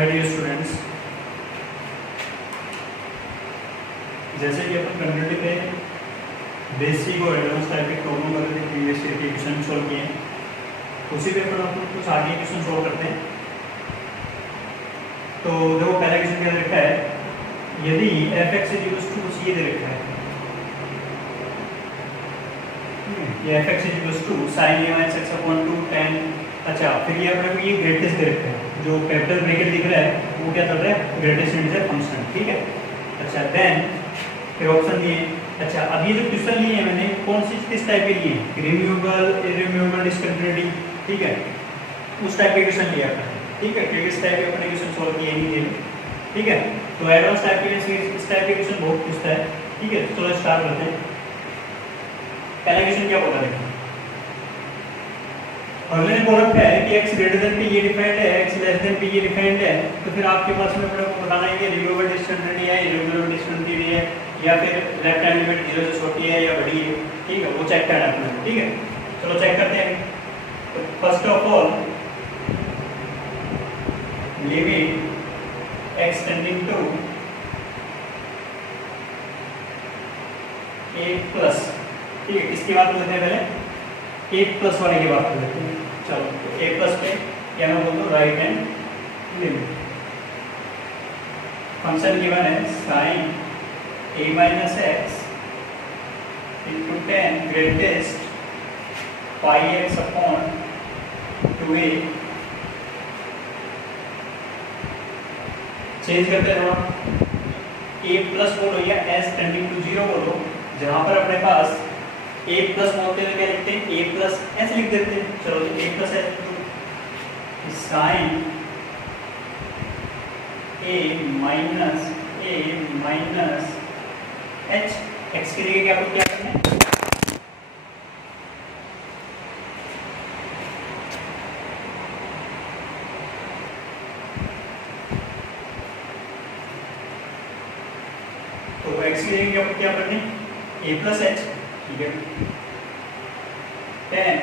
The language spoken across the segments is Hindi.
हाय डियर स्टूडेंट्स, जैसे कि अपन कंटिन्यूटी पे बेसिक और एडवांस टाइप के प्रॉब्लम कर रहे थे, प्रीवियस ईयर के क्वेश्चन सॉल्व किए हैं, उसी पे अपन कुछ आगे क्वेश्चन सॉल्व करते हैं। तो देखो पहला क्वेश्चन क्या दे रखा है, यदि f(x) = ये दे रखा है, ये f(x) = sin a - x/2 tan। अच्छा, फिर ये अपने को ये ग्रेटेस्ट दे रखा है, जो कैपिटल ब्रैकेट दिख रहा है वो क्या कर रहा है, ग्रेटेस्ट इंटीजर फंक्शन। ठीक है, अच्छा देन फिर ऑप्शन दिए। अच्छा, अब ये जो क्वेश्चन लिए हैं मैंने, कौन सी किस टाइप के लिए, रिमूवेबल, इरिमूवेबल, डिस्कंटिन्यूटी, ठीक है, उस टाइप के क्वेश्चन लिया था। ठीक है, प्रीवियस टाइप के अपने क्वेश्चन सॉल्व किए नहीं थे। ठीक है, तो एडवांस टाइप के इस टाइप के क्वेश्चन बहुत पूछता है। ठीक है, तो चलो स्टार्ट करते हैं। पहला क्वेश्चन क्या बोला देखो, अगले ने बोला है कि x ग्रेटर देन p ये डिफाइंड है, x लेस देन p ये डिफाइंड है। तो फिर आपके पास में अपने को बताना है कि रिमूवेबल डिस्कंटिन्यूटी है, इरिमूवेबल डिस्कंटिन्यूटी है, या फिर लेफ्ट हैंड लिमिट 0 से छोटी है या बड़ी है। ठीक है, वो चेक करना है अपने। ठीक है, चलो चेक करते हैं। तो first of all limit x tending to a plus, ठीक है, इसकी बात करते हैं पहले, a प्लस वाले की बात कर लेते हैं। चलो, तो a प्लस पे क्या मैं बोल दूं, right hand limit. Function given है sin a - x into tan greatest πx/2a। Change करते हैं थोड़ा, a प्लस बोलो या s टेंडिंग टू 0 बोलो, जहां पर अपने पास a प्लस होते हुए क्या लिखते हैं, a प्लस s लिख देते हैं। चलो, तो a plus s sine a minus h, x के लिए आपको क्या करना है, तो x के लिए आपको क्या करना है, a प्लस h। ठीक है, tan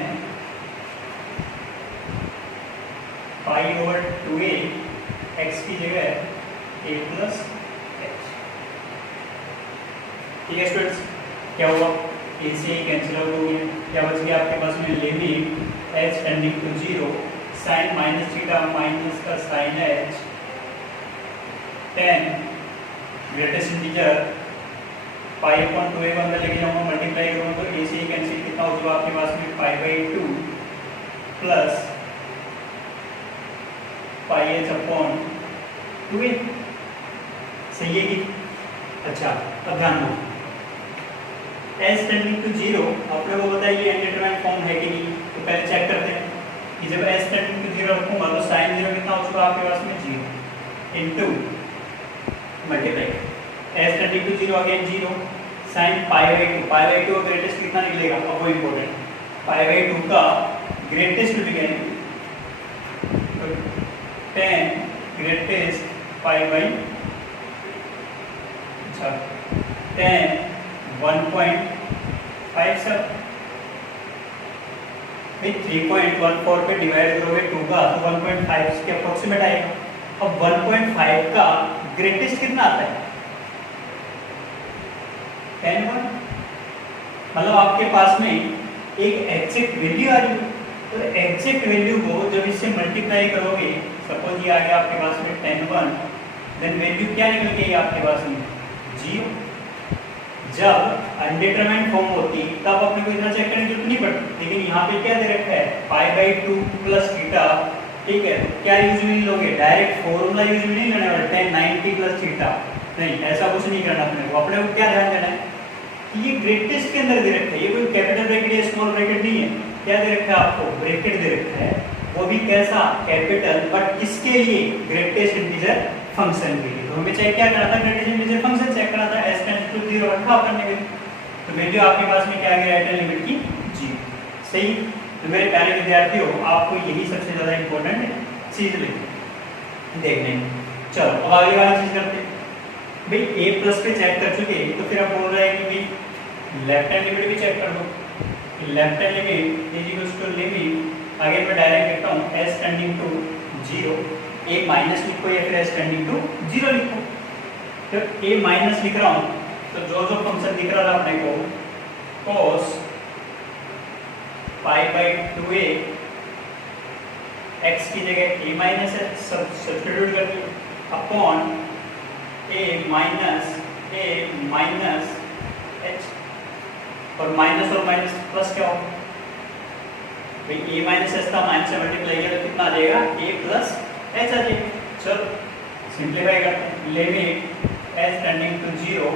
π/2a, x की जगह a प्लस h। ठीक है स्टूडेंट्स, क्या हुआ, a से कैंसिल आउट हो गया, क्या बच गया आपके पास में, limit h tending to 0 sin -θ minus का sin h tan greatest integer π/2a को अंदर लेके जाऊंगा, मल्टीप्लाई करूंगा तो a से कैंसिल कितना हो जाएगा आपके पास में, π/2 प्लस πh/2a। सही है कि? अच्छा, अब ध्यान दो, s टेंडिंग टू 0 आपने को बताया ये अनडिटरमाइंड फॉर्म है कि नहीं, तो पहले चेक करते हैं कि जब s टेंडिंग टू 0 रखूंगा तो sin 0 कितना हो चुका आपके पास में, 0 into multiply s tending to 0 again 0 sin π/2 greatest कितना निकलेगा, अब वो इंपॉर्टेंट, π/2 का ग्रेटेस्ट निकलेगा tan ग्रेटेस्ट π/, अच्छा tan 1.57 भाई 3.14 पे डिवाइड करोगे 2 का तो 1.5 के अप्रोक्सीमेट आएगा। अब 1.5 का ग्रेटेस्ट कितना आता है, tan 1, मतलब आपके पास में एक एग्जैक्ट वैल्यू आ रही है, तो एग्जैक्ट वैल्यू को जब इससे मल्टीप्लाई करोगे, सपोज ये आ गया आपके पास में tan 1, देन वैल्यू क्या निकल गई आपके पास में, 0। जब अनडिटरमाइंड फॉर्म होती तब अपने को इतना चेक करने की जरूरत नहीं पड़ती, लेकिन यहाँ पे क्या दे रखा है, π/2 प्लस थीटा। ठीक है, तो क्या यूज में लोगे, डायरेक्ट फॉर्मूला यूज में नहीं लेने वाले, tan 90 प्लस थीटा नहीं, ऐसा कुछ नहीं करना अपने को। अपने को क्या ध्यान देना है कि ये ग्रेटेस्ट के अंदर दे रखा है, ये कोई कैपिटल ब्रैकेट या स्मॉल ब्रैकेट नहीं है, क्या दे रखा है आपको, ब्रैकेट दे रखा है, वो भी कैसा, कैपिटल, बट किसके लिए, ग्रेटेस्ट इंटीजर फंक्शन के लिए। तो हमें चेक क्या करना था, ग्रेटेस्ट इंटीजर फंक्शन चेक करना था, s टेंड्स टू 0 रखा अपन ने, तो वैल्यू आपके पास में क्या आ गया, राइट हैंड लिमिट की 0। सही, तो मेरे प्यारे विद्यार्थियों, आपको यही सबसे ज्यादा इंपॉर्टेंट चीज देखने। चलो अब आगे वाली चीज करते हैं भाई, a प्लस पे चेक कर चुके, तो फिर अब बोल रहा है कि भाई लेफ्ट हैंड लिमिट भी चेक कर दो। Left hand limit is equals to limit, आगे मैं डायरेक्ट लिखता हूँ s tending to 0 a minus लिखो या फिर एस टेंडिंग टू 0 लिखो। तो a माइनस लिख रहा हूँ तो जो जो फंक्शन दिख रहा था अपने को cos pi by 2a x की जगह a माइनस है सब्स्टिट्यूट कर दिया अपॉन a माइनस h और माइनस प्लस क्या होगा भाई a माइनस एच था माइनस से मल्टीप्लाई किया तो कितना आ जाएगा a प्लस एच आ जाएगा। चलो सिंप्लीफाई करते हैं limit H tending to 0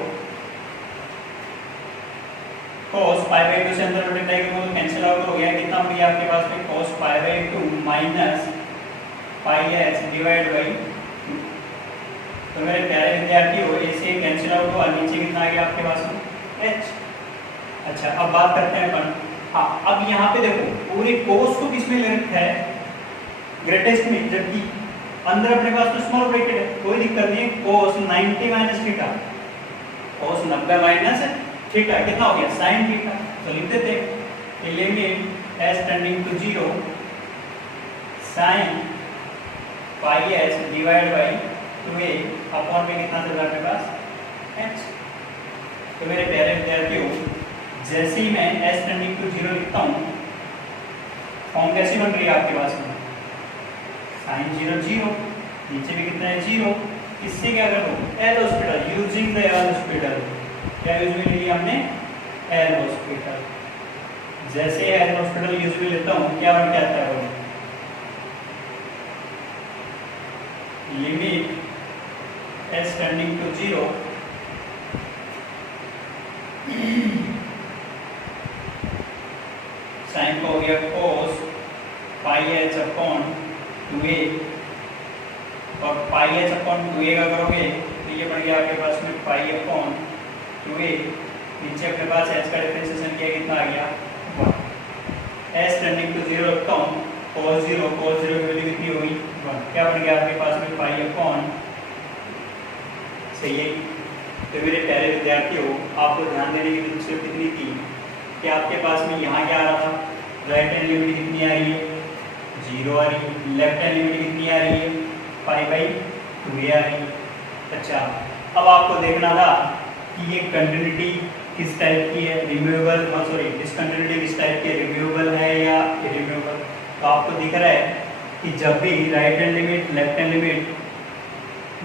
cos pi by 2 से अंदर मल्टीप्लाई करूंगा तो कैंसिल आउट हो गया कितना हो गया आपके पास में cos pi by 2 minus pi H divide by 2। तो मेरे प्यारे विद्यार्थी हो ऐसे कैंसिल आउट हुआ नीचे कितना आ गया आपके पास में h। अच्छा अब बात करते हैं अपन हाँ अब यहाँ पे देखो पूरे cos को किसमें ले रखा है ग्रेटेस्ट में जबकि अंदर अपने पास तो स्मॉल ब्रैकेट है कोई दिक्कत नहीं है cos 90 minus theta cos 90 minus theta कितना हो गया sin थीटा। तो लिख देते हैं limit s tending to 0 sin pi s divide by 2a upon में कितना चल रहा है अपने पास h। तो मेरे प्यारे विद्यार्थियों जैसे ही मैं s टेंडिंग टू 0 लिखता हूँ फॉर्म कैसी बन रही है आपके पास में sin 0 0 नीचे भी कितना है 0। इससे क्या करो L'Hospital using the L'Hospital क्या यूज में लिया हमने एल हॉस्पिटल। जैसे एल हॉस्पिटल यूज में लेता हूँ क्या बन के आता है वो limit s tending to 0 sine को हो गया cos पाई h अपॉन 2a और पाई h अपॉन 2a का करोगे तो ये बढ़ गया आपके पास में पाई अपॉन 2a नीचे अपने पास h का डिफरेंशिएशन किया कितना आ गया 1 s टेंडिंग टू 0 रखता हूँ cos 0 की वैल्यू कितनी होगी 1 क्या बढ़ गया आपके पास में पाई अपॉन सही है। तो मेरे प्यारे विद्यार्थियों आपको ध्यान देने की जरूरत कितनी थी कि आपके पास में यहाँ क्या आ रहा था राइट हैंड लिमिट कितनी आ रही है 0 आ रही है लेफ्ट हैंड लिमिट कितनी आ रही है पाई बाई 2a आ रही है। अच्छा अब आपको देखना था कि ये कंटिन्यूटी किस टाइप की है रिमूवेबल सॉरी डिसकंटिन्यूटी किस टाइप की है रिमूवेबल है या इरिमूवेबल। तो आपको दिख रहा है कि जब भी right hand limit left hand limit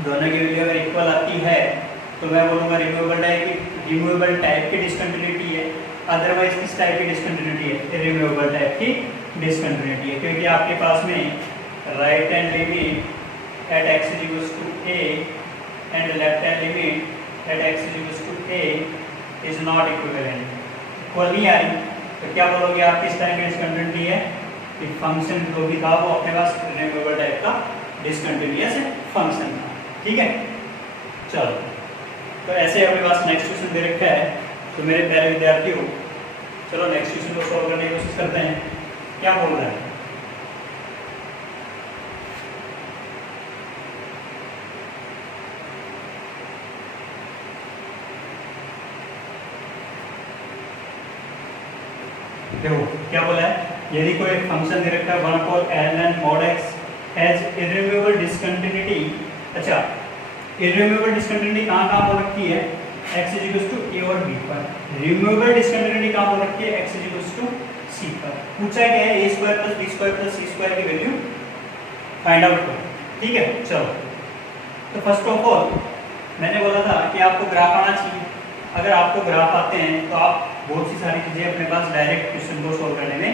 दोनों की वैल्यू अगर इक्वल आती है तो मैं बोलूँगा रिमूवेबल टाइप की डिसकंटिन्यूटी है अदरवाइज किस टाइप की डिसकंटिन्यूटी है रिमूवेबल टाइप की डिसकंटिन्यूटी है क्योंकि आपके पास में right hand limit at x equals to a and left hand limit at x equals to a is not equivalent equal नहीं आ रही। तो क्या बोलोगे आप किस टाइप की डिसकंटिन्यूटी है कि फंक्शन जो भी था वो अपने पास रिमूवेबल टाइप का डिसकंटिन्यूअस फंक्शन था। ठीक है चलो तो ऐसे अपने पास नेक्स्ट क्वेश्चन दे रखा है। तो मेरे प्यारे विद्यार्थियों चलो नेक्स्ट क्वेश्चन को सॉल्व करने की कोशिश करते हैं क्या बोल रहा है। देखो क्या बोला है यदि कोई फंक्शन दे रखा है 1 for ln mod x has irremovable discontinuity। अच्छा irremovable discontinuity कहाँ हो रखी है x a और b पर। रिमूवेबल डिसकंटिन्यूटी कहाँ हो रखी है x c पर। पूछा गया है a² + b² + c² की वैल्यू फाइंड आउट करो। ठीक है चलो तो फर्स्ट ऑफ ऑल मैंने बोला था कि आपको ग्राफ आना चाहिए। अगर आपको ग्राफ आते हैं तो आप बहुत सी सारी चीज़ें अपने पास डायरेक्ट क्वेश्चन को सोल्व करने में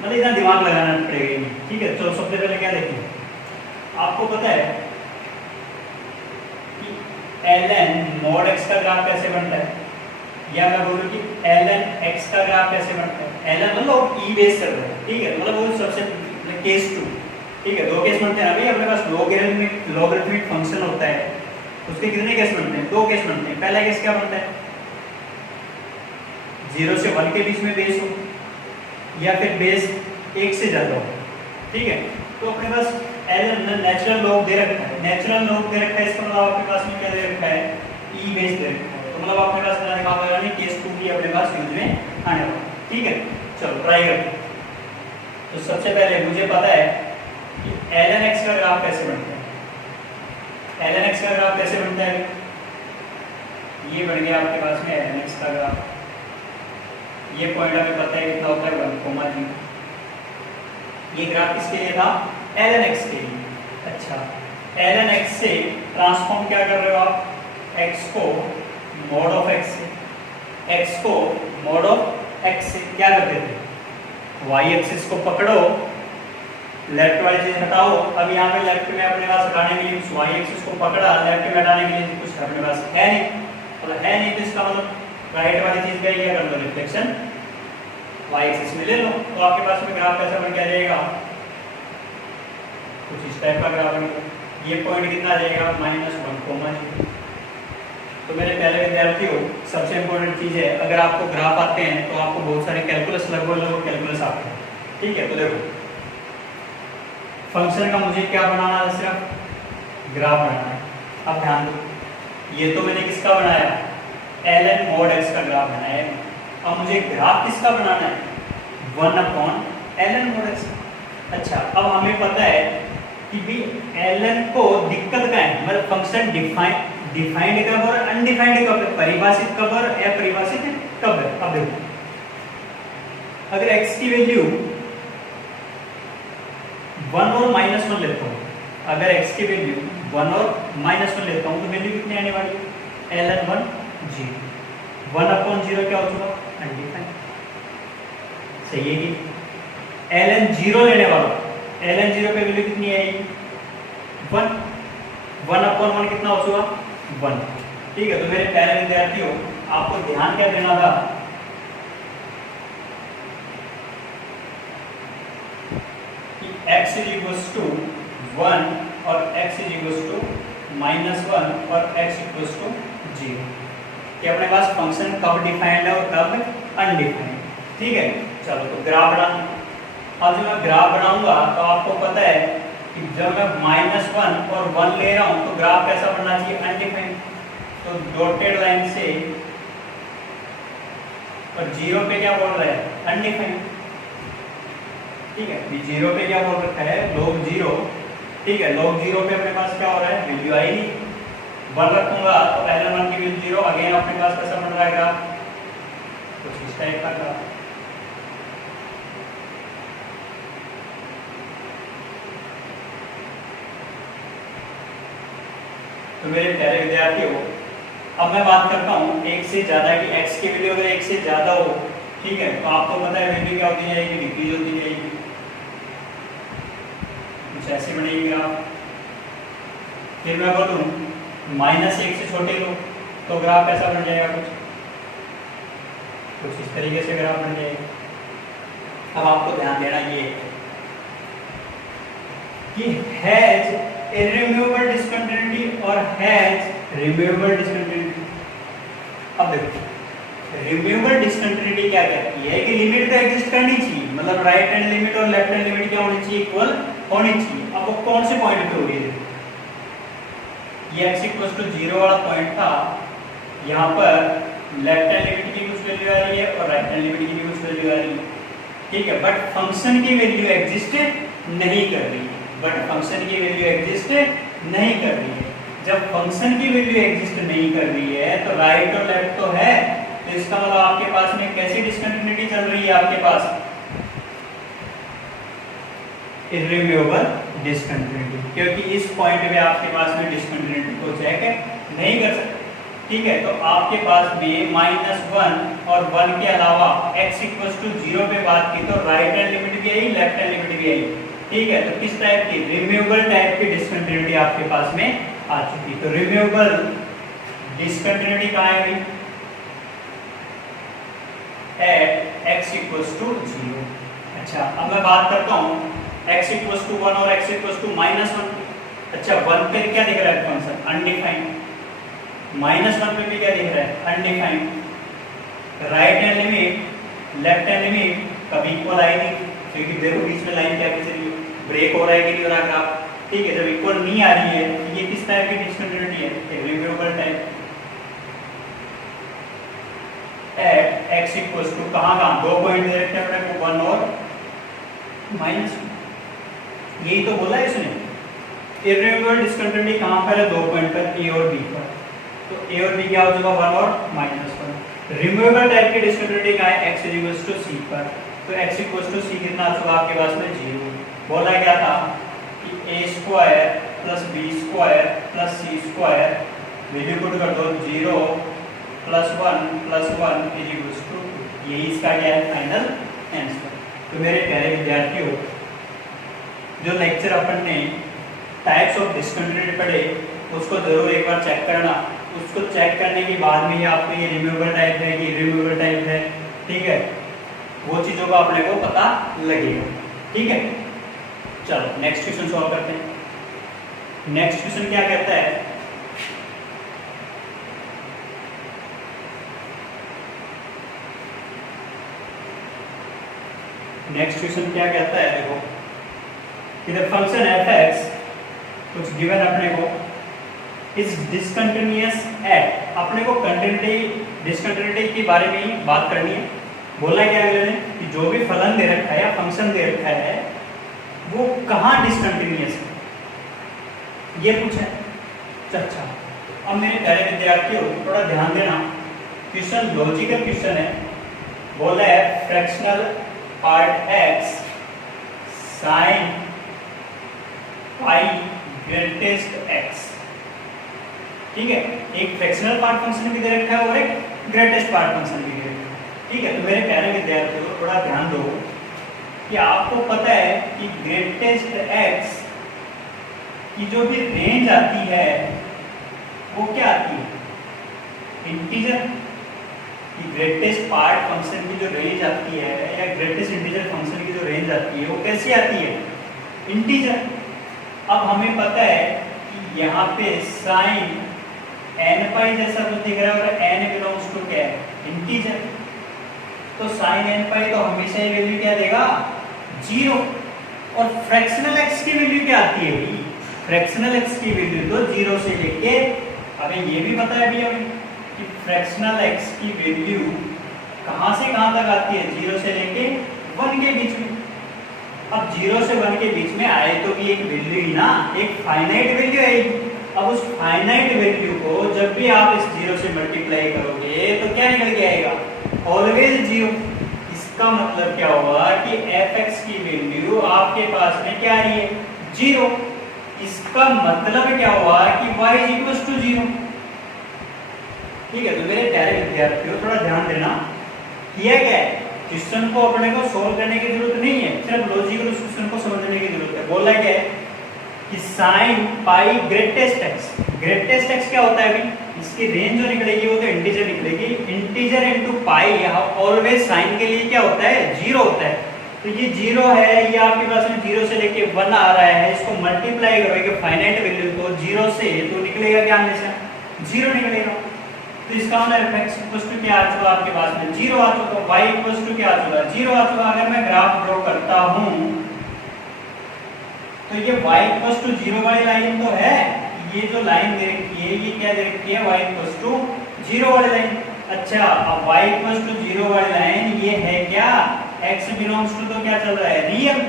मतलब इतना दिमाग लगाना पड़ेगा नहीं। ठीक है चलो सबसे पहले क्या देखें आपको पता है कि ln mod x का ग्राफ कैसे बनता है या मैं बोलूँ कि ln x का ग्राफ कैसे बनता है। ln मतलब e बेस कर रहा है ठीक है मतलब वो सबसे केस 2 ठीक है दो केस बनते हैं अभी अपने पास लॉगरिथमिक फंक्शन होता है उसके कितने केस बनते हैं दो केस बनते हैं। पहला केस क्या बनता है 0 से 1 के बीच में बेस हो या फिर बेस 1 से ज़्यादा हो। ठीक है तो अपने पास नेचुरल लॉग दे रखा है नेचुरल लॉग दे रखा है इसका मतलब आपके पास में क्या दे रखा है ई बेस दे रखा है। तो मतलब अपने पास दिखा होगा नहीं केस 2 की अपने पास यूज में आने वाला। ठीक है चलो ट्राई करते हैं। तो सबसे पहले मुझे पता है कि ln x का ग्राफ कैसे बनता है। ln x का ग्राफ कैसे बनता है, ये बन गया आपके पास में ln x का ग्राफ। ये पॉइंट हमें पता है कितना होता है 1,0। ये ग्राफ किसके लिए था, ln x के लिए। अच्छा, ln x से ट्रांसफॉर्म क्या कर रहे हो आप, x को mod ऑफ x से, x को mod ऑफ x से क्या करते थे, y एक्सिस को पकड़ो, लेफ्ट वाली चीज हटाओ। अब यहाँ पे लेफ्ट में अपने पास हटाने के लिए y एक्सिस को पकड़ा, लेफ्ट में हटाने के लिए कुछ अपने पास है नहीं, और है नहीं तो इसका मतलब राइट वाली चीज का क्या कर लो, रिफ्लेक्शन y एक्सिस में ले लो। तो आपके पास में ग्राफ कैसा बन के आ जाएगा, कुछ इस टाइप का ग्राफ बनेगा। ये पॉइंट कितना आ जाएगा, -1,0। तो मेरे प्यारे विद्यार्थियों, सबसे इंपॉर्टेंट चीज है, अगर आपको ग्राफ आते हैं तो आपको बहुत सारे कैलकुलस लगभग कैलकुलस आते हैं, ठीक है। तो देखो फंक्शन का मुझे क्या बनाना है, सिर्फ ग्राफ बनाना है। अब ध्यान दो, ये तो मैंने किसका बनाया, ln mod x का ग्राफ बनाया है। अब मुझे ग्राफ किसका बनाना है, 1/ln mod x। अच्छा, अब हमें पता है कि भी ln को दिक्कत क्या है, मतलब फंक्शन डिफाइंड कब और अनडिफाइंड कब है, परिभाषित कब और अपरिभाषित कब है। अब देखो, अगर x की वैल्यू 1 और -1 लेता हूँ, अगर x की वैल्यू 1 और -1 लेता हूँ तो वैल्यू कितनी आने वाली है, ln 1 0। 1/0 क्या हो चुका, अनडिफाइंड। सही है कि ln 0 लेने वाला, ln 0 पे वैल्यू कितनी आएगी, 1। 1/1 कितना हो चुका, 1। ठीक है। तो मेरे प्यारे विद्यार्थियों, आपको ध्यान क्या देना था, कि x = 1 और x = -1 और x = 0, कि अपने पास फंक्शन कब डिफाइंड है और कब अनडिफाइंड। ठीक है। चलो, तो ग्राफ बनाना। अब जब मैं ग्राफ बनाऊंगा तो आपको पता है कि जब मैं -1 और 1 ले रहा हूं तो ग्राफ कैसा बनना चाहिए, अनडिफाइंड। तो डॉटेड लाइन से, और 0 पे क्या बोल रहा है, अनडिफाइंड। ठीक है, 0 पे क्या बोल रखा है, log 0। ठीक है, log 0 पे अपने पास क्या हो रहा है, वैल्यू आई नहीं। 1 रखूंगा तो ln 1 की वैल्यू 0। अगेन अपने पास कैसा बन रहा है ग्राफ, कुछ इस टाइप का ग्राफ। तो मेरे प्यारे विद्यार्थियों, अब मैं बात करता हूँ एक से ज्यादा की, x की वैल्यू अगर 1 से ज्यादा हो, ठीक है, तो आपको पता है वैल्यू क्या होती जाएगी, डिक्रीज होती जाएगी। कुछ ऐसे बनेगी ग्राफ। फिर मैं बोलूँ -1 से छोटे लो तो ग्राफ कैसा बन जाएगा, कुछ इस तरीके से ग्राफ बन जाएगा। अब आपको ध्यान देना ये कि हैज इररिमूवेबल डिस्कंटिन्यूटी और हैज रिमूवेबल डिस्कंटिन्यूटी। अब देखो, रिमूवेबल डिस्कंटिन्यूटी क्या कहती है कि लिमिट तो एग्जिस्ट करनी चाहिए, मतलब राइट हैंड लिमिट और लेफ्ट हैंड लिमिट क्या होनी चाहिए, इक्वल होनी चाहिए। अब वो कौन से पॉइंट पे हो रही है, ये x = 0 वाला पॉइंट था, यहाँ पर लेफ्ट हैंड लिमिट की कुछ वैल्यू आ रही है और राइट हैंड लिमिट की भी कुछ वैल्यू आ रही है। ठीक है, बट फंक्शन की वैल्यू एग्जिस्ट नहीं कर रही है, बट फंक्शन की वैल्यू एग्जिस्ट नहीं कर रही है। जब फंक्शन की वैल्यू एग्जिस्ट नहीं कर रही है तो राइट और लेफ्ट तो है, तो इसका मतलब आपके पास में कैसी डिस्कंटिन्यूटी चल रही है, आपके पास इररिमूवेबल डिस्कंटिन्यूटी, क्योंकि इस पॉइंट पे आपके पास में डिस्कंटिन्यूटी को चेक नहीं कर सकते। ठीक है, तो आपके पास में -1 और 1 के अलावा x = 0 पे बात की तो राइट हैंड लिमिट भी आई, लेफ्ट हैंड लिमिट भी आई। ठीक है, तो किस टाइप की, रिमूवेबल टाइप की डिस्कंटिन्यूटी आपके पास में आ चुकी। तो रिमूवेबल डिस्कंटिन्यूटी कहाँ है भाई, एट x = 0। अच्छा, अब मैं बात करता हूँ x = 1 और x = -1। अच्छा, 1 पे क्या दिख रहा है फंक्शन, अनडिफाइंड। -1 पे भी क्या दिख रहा है, undefined. Right hand limit, left hand limit कभी इक्वल आई नहीं, क्योंकि देखो बीच में लाइन क्या चल रही है, ब्रेक हो रहा है कि नहीं हो रहा ग्राफ। ठीक है, जब इक्वल नहीं आ रही है तो ये किस टाइप की डिस्कंटिन्यूटी है, रिमूवेबल टाइप। एट x = कहाँ, 2 पॉइंट दे रखे हैं अपने को, 1 और -1। यही तो बोला है इसने। इर्रिमूवेबल डिस्कंटिन्यूटी कहाँ पर है? 2 पॉइंट पर, ए और बी पर। तो ए और बी क्या हो चुका? 1 और -1। रिमूवेबल टाइप की डिस्कंटिन्यूटी कहाँ है? x = c पर। तो x = c कितना आ चुका आपके पास में? 0। बोला क्या था कि a² + b² + c² value put कर दो, 0 + 1 + 1 = 2। यही इसका क्या है? Final answer. तो मेरे प्यारे विद्यार्थियों, जो लेक्चर अपन ने टाइप्स ऑफ डिस्कंटिन्यूटी पढ़े उसको जरूर एक बार चेक करना। उसको चेक करने के बाद में ही आपको ये रिमूवेबल टाइप है, ये रिमूवेबल टाइप है, ठीक है, वो चीज़ों का अपने को पता लगेगा। ठीक है, चलो नेक्स्ट क्वेश्चन सॉल्व करते हैं। नेक्स्ट क्वेश्चन क्या कहता है? नेक्स्ट क्वेश्चन क्या कहता है? देखो कि द फंक्शन f(x) कुछ गिवन अपने को इज डिसकंटिन्यूअस एट, अपने को कंटिन्यूटी डिसकंटिन्यूटी के बारे में ही बात करनी है। बोला क्या अगले ने कि जो भी फलन दे रखा है या फंक्शन दे रखा है वो कहाँ डिसकंटिन्यूअस है, ये पूछा है। अच्छा, अब मेरे प्यारे विद्यार्थियों थोड़ा ध्यान देना, क्वेश्चन लॉजिकल क्वेश्चन है। बोला है फ्रैक्शनल पार्ट x sin पाई ग्रेटेस्ट x। ठीक है, एक फ्रैक्शनल पार्ट फंक्शन भी दे रखा है और एक ग्रेटेस्ट पार्ट फंक्शन भी दे रखा है। ठीक है, तो मेरे प्यारे विद्यार्थियों थोड़ा ध्यान दो कि आपको पता है कि ग्रेटेस्ट x की जो भी रेंज आती है वो क्या आती है? इंटीजर। कि ग्रेटेस्ट पार्ट फंक्शन की जो रेंज आती है या ग्रेटेस्ट इंटीजर फंक्शन की जो रेंज आती है वो कैसी आती है? इंटीजर। अब हमें पता है कि यहाँ पे साइन n पाई जैसा कुछ दिख रहा है और n बिलोंग्स टू क्या है? इंटीजर। तो साइन n पाई तो हमेशा ये वैल्यू क्या देगा? 0। और फ्रैक्शनल x की वैल्यू क्या आती है भाई? फ्रैक्शनल x की वैल्यू तो 0 से लेके, अबे ये भी पता है अभी हमें कि फ्रैक्शनल x की वैल्यू कहाँ से कहाँ तक आती है? 0 से लेके 1 के बीच में। अब 0 से 1 के बीच में आए तो भी एक वैल्यू ही ना, एक फाइनाइट वैल्यू आएगी। अब उस फाइनाइट वैल्यू को जब भी आप इस 0 से मल्टीप्लाई करोगे तो क्या निकल के आएगा? ऑलवेज 0। इसका मतलब क्या हुआ कि f(x) की वैल्यू आपके पास में क्या आ रही है? 0। इसका मतलब क्या हुआ कि y = 0। ठीक है, तो मेरे प्यारे विद्यार्थियों थोड़ा ध्यान देना, किया क्या है? क्वेश्चन को अपने को सोल्व करने की जरूरत नहीं है, सिर्फ लॉजिकल उस क्वेश्चन को समझने की जरूरत है। बोला क्या है कि sine pi greatest x, greatest x क्या होता है अभी? इसकी रेंज जो निकलेगी वो तो इंटीजर निकलेगी। इंटीजर इनटू पाई, यहाँ ऑलवेज साइन के लिए क्या होता है? 0 होता है। तो ये 0 है, ये आपके पास में 0 से लेके 1 आ रहा है, इसको मल्टीप्लाई करोगे फाइनाइट वैल्यू को 0 से, तो निकलेगा क्या? हमेशा 0 निकलेगा। तो इसका मतलब x = क्या आ चुका आपके पास में? 0 आ चुका। y = क्या आ चुका? 0 आ चुका। अगर मैं ग्राफ ड्रॉ करता हूं तो ये y = 0 वाली लाइन तो है, ये जो लाइन दे रखी है ये क्या दे रखी है? y = 0 वाली लाइन। अच्छा, अब y = 0 वाली लाइन ये है क्या? x बिलोंग्स टू तो क्या चल रहा है? रियल।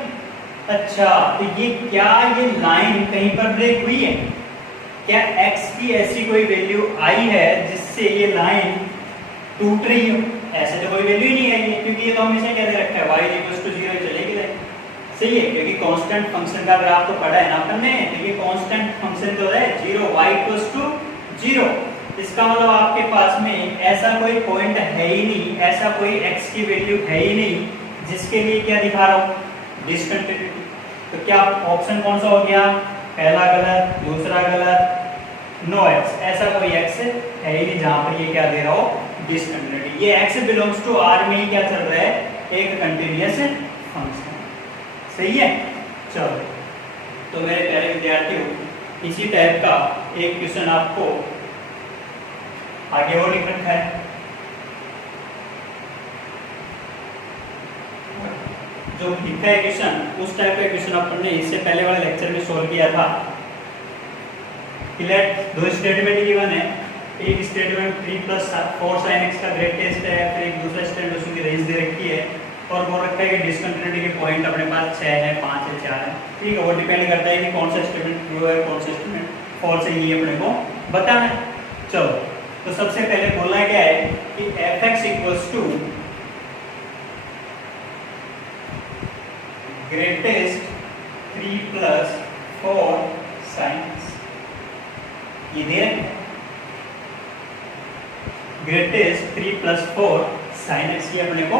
अच्छा, तो ये क्या ये लाइन कहीं पर ब्रेक हुई है क्या? x की ऐसी कोई वैल्यू आई है जिससे ये लाइन टूट रही हो? ऐसे तो कोई वैल्यू ही नहीं है ये, क्योंकि ये तो हमेशा क्या दे रखा है? y = 0 चलेगी लाइन। सही है, क्योंकि कांस्टेंट फंक्शन का ग्राफ तो पढ़ा है ना अपन ने, तो ये कांस्टेंट फंक्शन तो है 0, y = 0। इसका मतलब आपके पास में ऐसा कोई पॉइंट है ही नहीं, ऐसा कोई x की वैल्यू है ही नहीं जिसके लिए क्या दिखा रहा हूँ? डिसकंटिन्यूटी। तो क्या ऑप्शन कौन सा हो गया? पहला गलत, दूसरा गलत, नो x, ऐसा कोई x है ही नहीं जहां पर ये क्या दे रहा हो? डिसकंटिन्यूटी। ये x बिलोंग्स टू R में ही क्या चल रहा है? एक कंटिन्यूअस फंक्शन। सही है, चलो। तो मेरे प्यारे विद्यार्थियों इसी टाइप का एक क्वेश्चन आपको आगे और लिख रखा है। जो लिखा है क्वेश्चन उस टाइप का क्वेश्चन अपन ने इससे पहले वाले लेक्चर में सोल्व किया था। लेट 2 स्टेटमेंट गिवन है, एक स्टेटमेंट 3 + 4 sin x का ग्रेटेस्ट है, फिर एक दूसरा स्टेटमेंट उसकी रेंज दे रखी है, और बोल रखा है कि डिसकंटिन्यूटी के पॉइंट अपने पास 6 है, 5 है, 4 है। ठीक है, वो डिपेंड करता है कि कौन सा स्टेटमेंट ट्रू है, कौन सा स्टेटमेंट फॉल्स है, ये अपने को बताना है। चलो, तो सबसे पहले बोलना क्या है कि f(x) equals to greatest 3 + 4 sin x। ये दे ग्रेटेस्ट 3 + 4 sin x, ये अपने को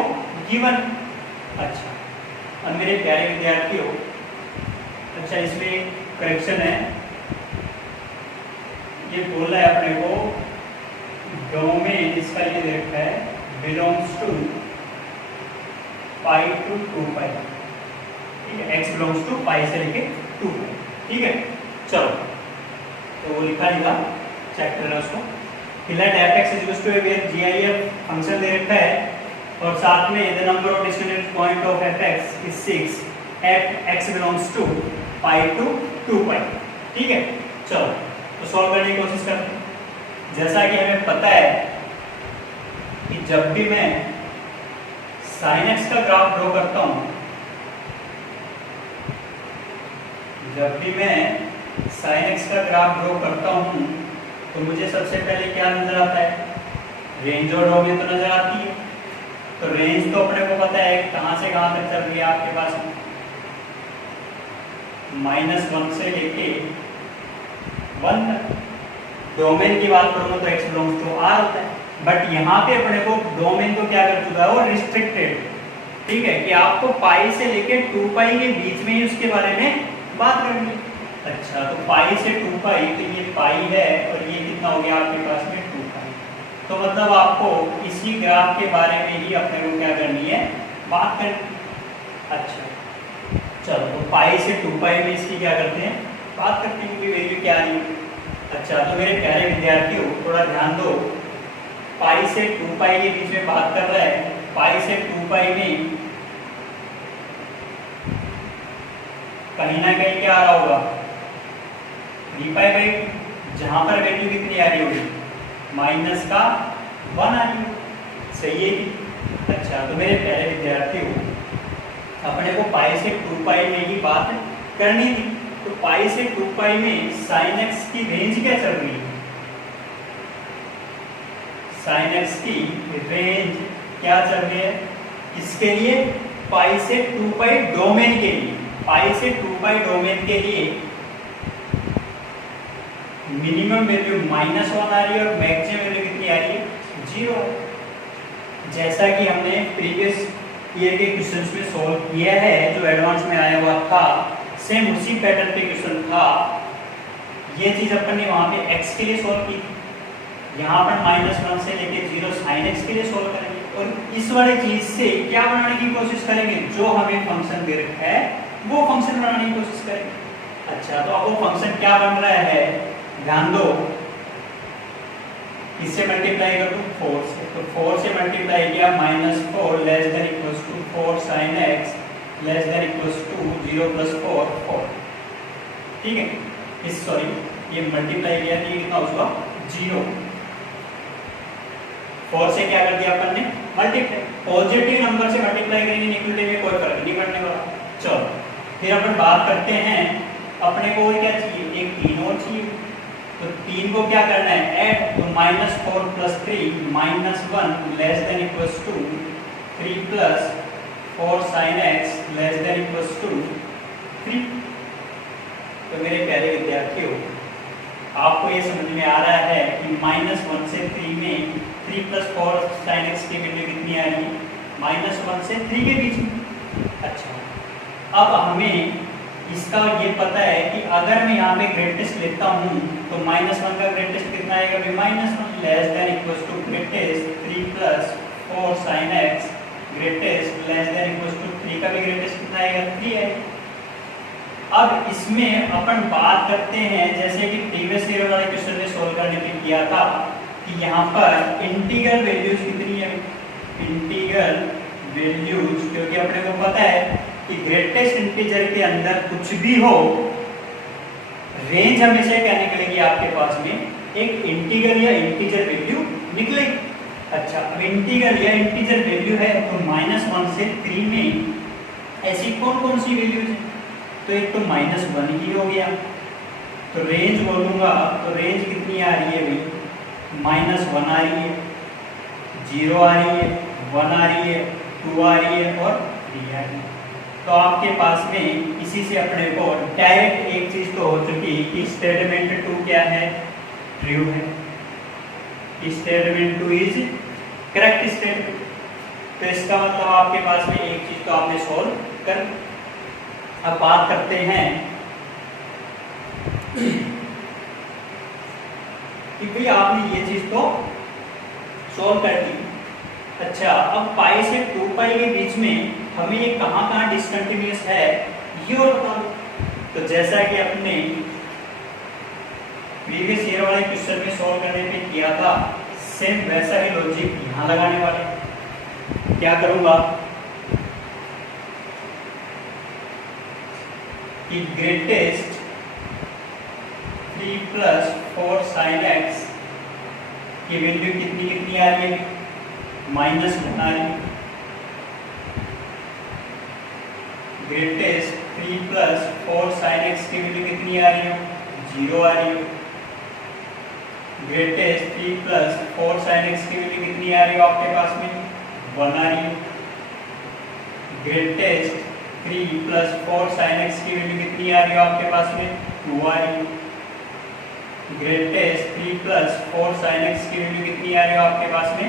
गिवन। अच्छा, अब मेरे प्यारे विद्यार्थियों, अच्छा इसमें करेक्शन है, ये बोला है अपने को डोमेन, इसका ये देखा है बिलोंग्स टू पाई टू 2π। ठीक है, x बिलोंग्स टू पाई से लेके 2π। ठीक है, चलो तो वो लिखा चेक करना उसको। फिलहाल f(x) equals to GIF function दे रखा है और साथ में the number of discriminate point of f(x) is 6 at x belongs to pi to 2π। ठीक है, चलो तो सॉल्व करने की कोशिश करते हैं। जैसा कि हमें पता है कि जब भी मैं sin x का ग्राफ ड्रॉ करता हूं, जब भी मैं sin x का ग्राफ ड्रॉ करता हूं तो मुझे सबसे पहले क्या नजर आता है? रेंज और डोमेन तो नजर आती है। तो रेंज तो अपने को पता है कहां से कहां तक चल रही है आपके पास में, -1 से लेके 1 तक। डोमेन की बात करूंगा तो x बिलोंग्स टू r होता है, बट यहाँ पे अपने को डोमेन को क्या कर चुका है, वो रिस्ट्रिक्टेड। ठीक है, कि आपको पाई से लेके 2π के बीच में ही उसके बारे में बात करनी है। अच्छा, तो पाई से 2π, तो ये पाई है और ये कितना हो गया आपके पास में 2π। तो मतलब आपको इसी ग्राफ के बारे में ही अपने को क्या करनी है, बात करनी। अच्छा चलो, तो पाई से 2π में इसकी क्या करते हैं, बात करते हैं कि वैल्यू क्या आ रही है। अच्छा, तो मेरे प्यारे विद्यार्थियों थोड़ा ध्यान दो, पाई से 2π के बीच में बात कर रहा है। पाई से 2π में कहीं ना कहीं क्या आ रहा होगा, 3π/2, जहां पर वैल्यू कितनी आ रही होगी, -1 आ रही होगी। सही है कि? अच्छा, तो मेरे प्यारे विद्यार्थियों अपने को पाई से 2π में ही बात करनी थी। तो पाई से 2π में sin x की रेंज क्या चल रही है, sin x की रेंज क्या चल रही है, इसके लिए पाई से 2π डोमेन के लिए, पाई से 2π डोमेन के लिए मिनिमम वैल्यू -1 आ रही है और मैक्सिमम वैल्यू कितनी आ रही है, 0। जैसा कि हमने प्रीवियस ईयर के क्वेश्चंस में सॉल्व किया है, जो एडवांस में आया हुआ था, सेम उसी पैटर्न पे क्वेश्चन था। ये चीज अपन ने वहां पे x के लिए सॉल्व की, यहाँ पर -1 से लेके 0 sin x के लिए सॉल्व करेंगे और इस वाली चीज से क्या बनाने की कोशिश करेंगे, जो हमें फंक्शन दे रखा है वो फंक्शन बनाने की कोशिश करेंगे। अच्छा, तो अब वो फंक्शन क्या बन रहा है, ध्यान दो, इससे मल्टीप्लाई कर दो 4 से, तो 4 से मल्टीप्लाई किया, -4 ≤ 4 sin x ≤ 0 + 4 4। ठीक है, इस सॉरी ये मल्टीप्लाई किया तो कितना उसका 0। 4 से क्या कर दिया अपन ने, मल्टीप्लाई। पॉजिटिव नंबर से मल्टीप्लाई करेंगे, नेगेटिव में कोई फर्क नहीं पड़ने वाला। चलो फिर अपन बात करते हैं, अपने को और क्या चाहिए, एक 3 और चाहिए। तो 3 को क्या करना है, ऐड। तो -4 + 3 -1 ≤ 3 + 4 sin x ≤ 3। तो मेरे प्यारे विद्यार्थियों आपको ये समझ में आ रहा है कि -1 से 3 में 3 + 4 sin x की वैल्यू कितनी आ रही है, -1 से 3 के बीच में। अच्छा, अब हमें इसका ये पता है कि अगर मैं यहाँ पे ग्रेटेस्ट लेता हूँ तो -1 का ग्रेटेस्ट कितना आएगा, -1 ≤ ग्रेटेस्ट 3 + 4 sin x ग्रेटेस्ट ≤ 3 का भी ग्रेटेस्ट कितना आएगा, 3 है। अब इसमें अपन बात करते हैं, जैसे कि प्रीवियस ईयर वाले क्वेश्चन में सोल्व करने के किया था, कि यहाँ पर इंटीग्रल वैल्यूज कितनी है, इंटीग्रल वैल्यूज, क्योंकि अपने को पता है कि ग्रेटेस्ट इंटीजर के अंदर कुछ भी हो, रेंज हमेशा क्या निकलेगी आपके पास में, एक इंटीग्रल या इंटीजर वैल्यू निकलेगी। अच्छा, अब इंटीग्रल या इंटीजर वैल्यू है तो -1 से 3 में ऐसी कौन कौन सी वैल्यूज है? तो एक तो -1 ही हो गया, तो रेंज बोलूंगा तो रेंज कितनी आ रही है भाई? -1 आ रही है, 0 आ रही है, 1 आ रही है, 2 आ रही है और 3 आ रही है। तो आपके पास में इसी से अपने को डायरेक्ट एक चीज तो हो चुकी कि स्टेटमेंट 2 क्या है? ट्रू है। Statement 2 is correct statement. तो इसका मतलब आपके पास में एक चीज तो आपने सोल्व कर। अब बात करते हैं कि भाई आपने ये चीज तो सोल्व कर दी। अच्छा, अब पाई से 2 पाई के बीच में हमें ये कहाँ डिसकंटिन्यूअस है ये और बता दो। तो जैसा कि अपने प्रीवियस ईयर वाले क्वेश्चन में सॉल्व करने पे किया था, सेम वैसा ही लॉजिक यहाँ लगाने वाले। क्या करूंगा कि ग्रेटेस्ट 3 + 4 sin x की वैल्यू कितनी कितनी आ रही है? -1 आ रही है। ग्रेटेस्ट 3 + 4 sin x की वैल्यू कितनी आ रही है? 0 आ रही है। ग्रेटेस्ट 3 + 4 sin x की वैल्यू कितनी आ रही है आपके पास में? 1 आ रही है। ग्रेटेस्ट 3 + 4 sin x की वैल्यू कितनी आ रही है आपके पास में? 2 आ रही है। ग्रेटेस्ट 3 + 4 sin x की वैल्यू कितनी आ रही है आपके पास में?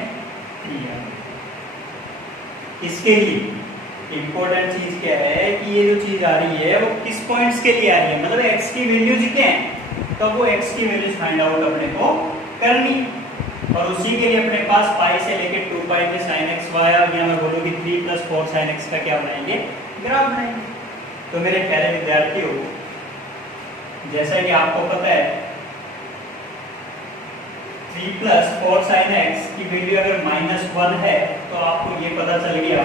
3 आ रही है। इसके लिए इंपॉर्टेंट चीज क्या है कि ये जो चीज आ रही है वो किस पॉइंट्स के लिए आ रही है, मतलब x की वैल्यूज क्या है, तो वो x की वैल्यूज फाइंड आउट अपने को करनी। और उसी के लिए अपने पास पाई से लेके 2 पाई में sin x y या मैं बोलूँ कि 3 + 4 sin x का क्या बनाएंगे? ग्राफ बनाएंगे। तो मेरे प्यारे विद्यार्थियों, जैसा कि आपको पता है 3 + 4 sin x की वैल्यू अगर -1 है तो आपको ये पता चल गया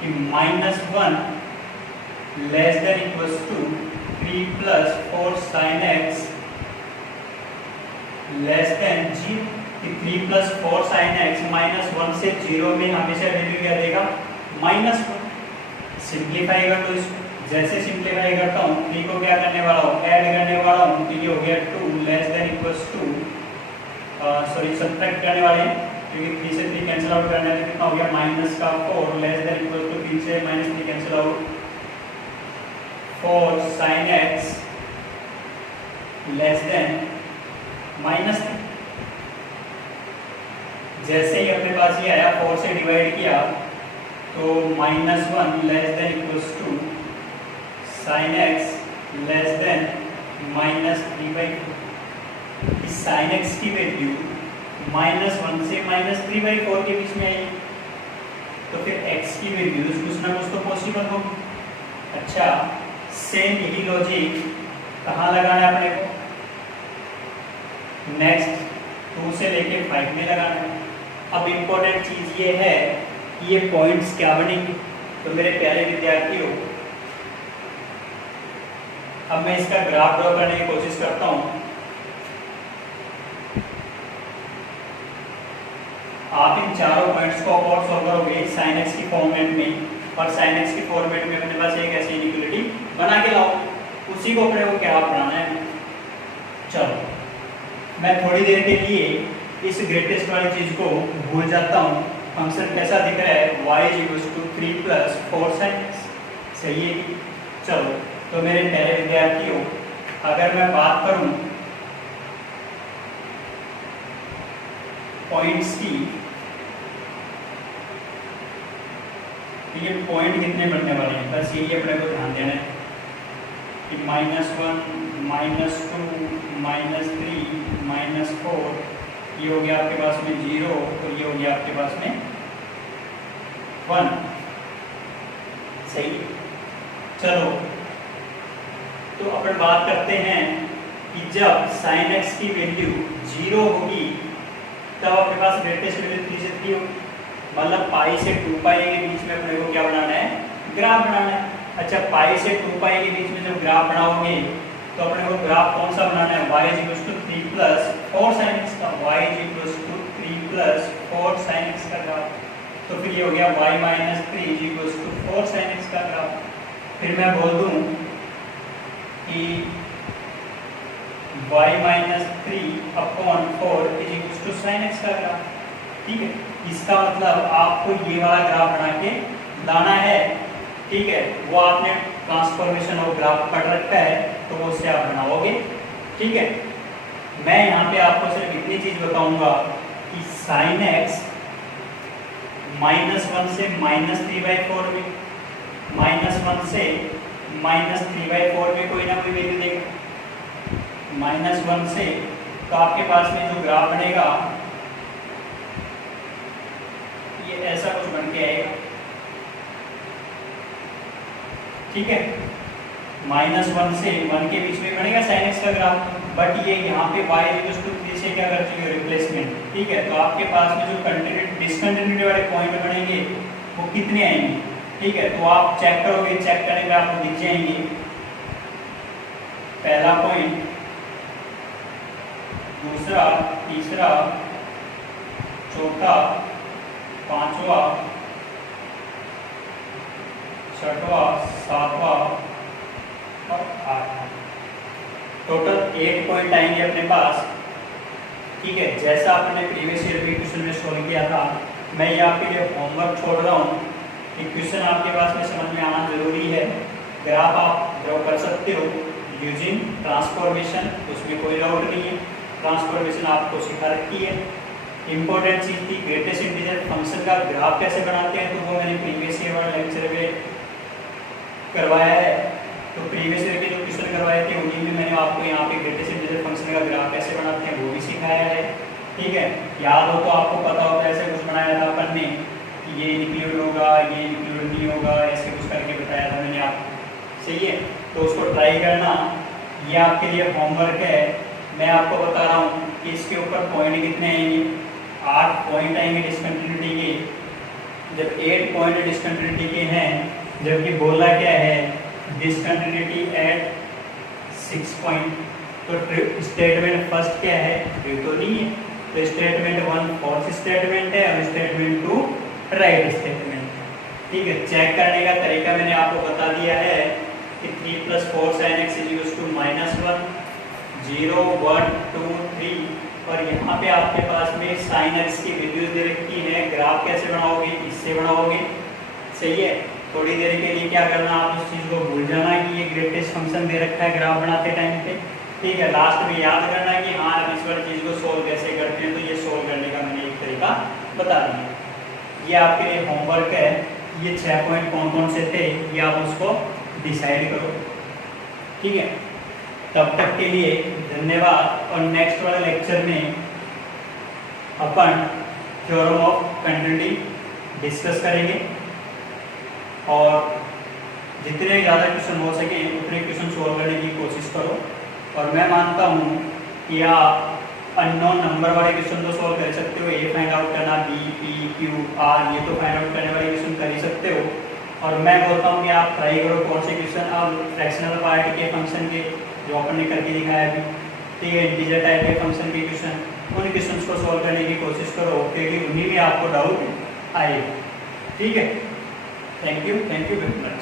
कि -1 less than equals to 3 + 4 sin x less than 0। कि 3 + 4 sin x -1 से 0 में हमेशा वैल्यू क्या देगा? -1। सिंप्लीफाई कर दो इसको। जैसे सिंप्लीफाई करता हूँ 3 को क्या करने वाला हूँ? ऐड करने वाला हूँ, तो ये हो गया 2 less than equals to subtract करने वाले हैं क्योंकि 3 से 3 कैंसिल आउट करने से कितना हो गया? -4 लेस देन इक्वल्स टू 3 से -3 cancel out 4 sin x less then -3। जैसे ही अपने पास ये आया 4 से डिवाइड किया तो -1 less than equals to sin x less than -3/4। इस sin x की वैल्यू -1 से -3/4 के बीच में आई, तो फिर x की वैल्यूज कुछ ना कुछ तो पॉसिबल होगी। अच्छा, सेम यही लॉजिक कहाँ लगाना है अपने को? नेक्स्ट 2 से लेके 5 में लगाना है। अब इम्पोर्टेंट चीज ये है कि ये पॉइंट्स क्या बनेंगे। तो मेरे प्यारे विद्यार्थियों, अब मैं इसका ग्राफ ड्रॉ करने की कोशिश करता हूँ। आप इन चारों पॉइंट्स को और सॉल्व करोगे sin x की फॉर्मेट में, और sin x की फॉर्मेट में अपने पास एक ऐसी इनइक्वालिटी बना के लाओ, उसी को अपने को क्या बनाना है। चलो, मैं थोड़ी देर के लिए इस ग्रेटेस्ट वाली चीज को भूल जाता हूँ। फंक्शन कैसा दिख रहा है? y = 3 + 4 sin x। सही है कि? चलो, तो मेरे प्यारे विद्यार्थियों, अगर मैं बात करूं पॉइंट्स की, तो ये पॉइंट कितने बनने वाले हैं? बस यही अपने को ध्यान देना है कि -1 -2 -3 -4, ये हो गया आपके पास में 0 और ये हो गया आपके पास में 1। सही। चलो, तो अपन बात करते हैं कि जब sin x की वैल्यू 0 होगी तब आपके पास ग्रेटेस्ट वैल्यू 3 से 3 होगी, मतलब पाई से 2 पाई के बीच में अपने को क्या बनाना है? ग्राफ बनाना है। अच्छा, पाई से 2 पाई के बीच में जब ग्राफ बनाओगे तो अपने को ग्राफ कौन सा बनाना है? y = 3 + 4 sin x का। y = 3 प्लस 4 साइन एक्स का ग्राफ। तो फिर ये हो गया y minus 3 is equals to 4 sine X का ग्राफ। फिर मैं बोल दूं कि y minus 3 upon 4 is equals to sine X का ग्राफ। ठीक है, इसका मतलब आपको ये वाला ग्राफ बना के लाना है। ठीक है, वो आपने ट्रांसफॉर्मेशन ऑफ ग्राफ पढ़ रखा है तो वो उससे आप बनाओगे। ठीक है, मैं यहाँ पे आपको सिर्फ इतनी चीज बताऊंगा कि साइन एक्स -1 से -3/4 में, -1 से -3/4 में कोई ना कोई वैल्यू देगा। -1 से तो आपके पास में जो ग्राफ बनेगा ये ऐसा कुछ बन के आएगा। ठीक है, -1 से 1 के बीच में बनेगा साइन एक्स का ग्राफ। बट ये यहाँ पे y इक्वल्स टू 3 से क्या कर चुके हो, रिप्लेसमेंट। ठीक है, तो आपके पास में जो डिसकंटिन्यूटी वाले पॉइंट बनेंगे वो कितने आएंगे। ठीक है, तो आप चेक करोगे, चेक करने पे आपको दिख जाएंगे। पहला पॉइंट, दूसरा, तीसरा, चौथा, पांचवा, छठवा, सातवां और आठवां। टोटल 8 पॉइंट आएंगे अपने पास। ठीक है, जैसा आपने प्रीवियस ईयर के क्वेश्चन में सॉल्व किया था। मैं ये आपके लिए होमवर्क छोड़ रहा हूँ कि क्वेश्चन आपके पास में समझ में आना जरूरी है। ग्राफ आप ड्रॉ कर सकते हो यूजिंग ट्रांसफॉर्मेशन, उसमें कोई डाउट नहीं है। ट्रांसफॉर्मेशन आपको सिखा रखी है। इंपॉर्टेंट चीज थी ग्रेटेस्ट इंटीजर फंक्शन का ग्राफ कैसे बनाते हैं, तो वो मैंने प्रीवियस ईयर वाले लेक्चर में करवाया है। तो प्रीवियस ईयर के जो क्वेश्चन करवाए थे उन्हीं में मैंने आपको यहाँ पे ग्रेटेस्ट इंटीजर फंक्शन का ग्राफ कैसे बनाते हैं वो भी सिखाया है। ठीक है, याद हो तो आपको पता होगा ऐसे कुछ बनाया था अपन ने, ये इंक्लूड होगा, ये इंक्लूड नहीं होगा, ऐसे कुछ करके बताया था मैंने आपको। सही है, तो उसको ट्राई करना। ये आपके लिए होमवर्क है। मैं आपको बता रहा हूँ कि इसके ऊपर पॉइंट कितने आएंगे, 8 पॉइंट आएंगे डिस्कंटिन्यूटी के। जब 8 पॉइंट डिस्कंटिन्यूटी के हैं, जबकि बोला क्या है डिस्कंटिन्यूटी एट 6 पॉइंट, तो स्टेटमेंट फर्स्ट क्या है, ट्रू तो नहीं है। तो स्टेटमेंट 1 फॉल्स स्टेटमेंट है और स्टेटमेंट 2 राइट स्टेटमेंट है। ठीक है, चेक करने का तरीका मैंने आपको बता दिया है कि 3 + 4 sin x = -1, 0, 1, 2, 3। और यहाँ पे आपके पास में sin x की वैल्यूज दे रखी है। ग्राफ कैसे बनाओगे, इससे बनाओगे। सही है, थोड़ी देर के लिए क्या करना, आप उस चीज़ को भूल जाना कि ये ग्रेटेस्ट फंक्शन दे रखा है ग्राफ बनाते टाइम पे। ठीक है, लास्ट में याद करना कि हाँ इस वाली चीज़ को सोल्व कैसे करते हैं। तो ये सोल्व करने का मैंने एक तरीका बता दिया। ये आपके लिए होमवर्क है। ये 6 पॉइंट कौन कौन से थे ये आप उसको डिसाइड करो। ठीक है, तब तक के लिए धन्यवाद। और नेक्स्ट वाले लेक्चर में अपन थ्योरम ऑफ कंटिन्यूटी डिस्कस करेंगे और जितने ज़्यादा क्वेश्चन हो सके उतने क्वेश्चन सोल्व करने की कोशिश करो। और मैं मानता हूँ कि आप अननोन नंबर वाले क्वेश्चन तो सोल्व कर सकते हो। ए फाइंड आउट करना, बी, पी, क्यू, आर, ये तो फाइंड आउट करने वाले क्वेश्चन कर ही सकते हो। और मैं बोलता हूँ कि आप ट्राई करो कौन से क्वेश्चन अब फ्रैक्शनल पार्ट के फंक्शन के जो अपन ने करके दिखाया अभी। ठीक है, इंटीजर टाइप के फंक्शन के क्वेश्चन, उन क्वेश्चन को सोल्व करने की कोशिश करो क्योंकि उन्हीं में आपको डाउट आएगा। ठीक है, थैंक यू वेरी मच।